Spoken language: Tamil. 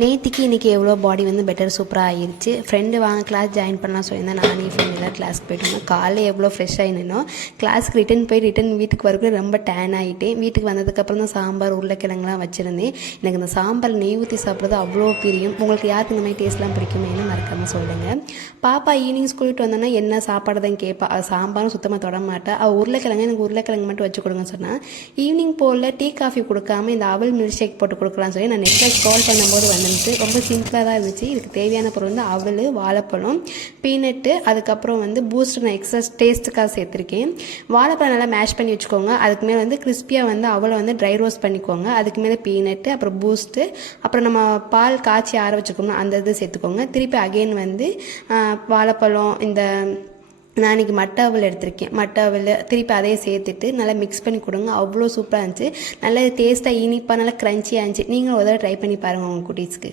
நேற்றுக்கு இன்றைக்கி எவ்வளோ பாடி வந்து பெட்டர் சூப்பராக ஆயிடுச்சு. ஃப்ரெண்டு வாங்க கிளாஸ் ஜாயின் பண்ணலாம் சொல்லியிருந்தேன். நானே ஃப்ரெண்ட் எல்லாம் கிளாஸ்க்கு போய்ட்டு வந்தோம். காலையில் எவ்வளோ ஃப்ரெஷ் ஆகினோம். கிளாஸ்க்கு ரிட்டன் வீட்டுக்கு வரக்குள்ள ரொம்ப டேன் ஆகிட்டேன். வீட்டுக்கு வந்ததுக்கப்புறம் தான் சாம்பார் உருளைக்கிழங்குலாம் வச்சுருந்தேன். எனக்கு இந்த சாம்பார் நெய் ஊற்றி சாப்பிட்றது அவ்வளோ பிரியும். உங்களுக்கு யாருக்கு இந்த மாதிரி டேஸ்ட்லாம் பிடிக்குமேனு மறக்காமல் சொல்லுங்கள். பாப்பா ஈவினிங் ஸ்கூலுக்கு வந்தோன்னா என்ன சாப்பாடு தான் கேட்பா. சாம்பாரும் சுத்தமாக தொட மாட்டா. உருளைக்கிழங்கு எனக்கு உருளைக்கிழங்கு மட்டும் வச்சு கொடுங்க சொன்னால் ஈவினிங் போல் டீ காஃபி கொடுக்காம இந்த அவல் மில்க் ஷேக் போட்டு கொடுக்கலான்னு சொல்லி நான் நெட்டில் ஸ்க்ரோல் பண்ணும்போது வந்து ரொம்ப சிம்பிளாக தான் இருந்துச்சு. இதுக்கு தேவையான பொருள் வந்து அவல், வாழைப்பழம், பீனட்டு, அதுக்கப்புறம் வந்து பூஸ்ட் நான் எக்ஸ்ட்ரா டேஸ்ட்டுக்காக சேர்த்துருக்கேன். வாழைப்பழம் நல்லா மேஷ் பண்ணி வச்சுக்கோங்க. அதுக்கு மேலே வந்து கிறிஸ்பியாக வந்து அவளை வந்து ட்ரை ரோஸ்ட் பண்ணிக்கோங்க. அதுக்கு மேலே பீனட்டு, அப்புறம் பூஸ்ட்டு, அப்புறம் நம்ம பால் காய்ச்சி ஆற வச்சுக்கோங்க, அந்த இது சேர்த்துக்கோங்க. திருப்பி அகெயின் வந்து வாழைப்பழம், இந்த நான் இன்றைக்கி மட்டை அவல் எடுத்திருக்கேன். மட்டை அவல் திருப்பி அதையே சேர்த்துட்டு நல்லா மிக்ஸ் பண்ணி கொடுங்க. அவ்வளோ சூப்பராக இருந்துச்சு. நல்ல டேஸ்ட்டாக இனிப்பாக நல்லா க்ரன்ச்சியாக இருந்துச்சு. நீங்களும் ஒரு தடவை ட்ரை பண்ணி பாருங்கள் உங்கள் குட்டீஸ்க்கு.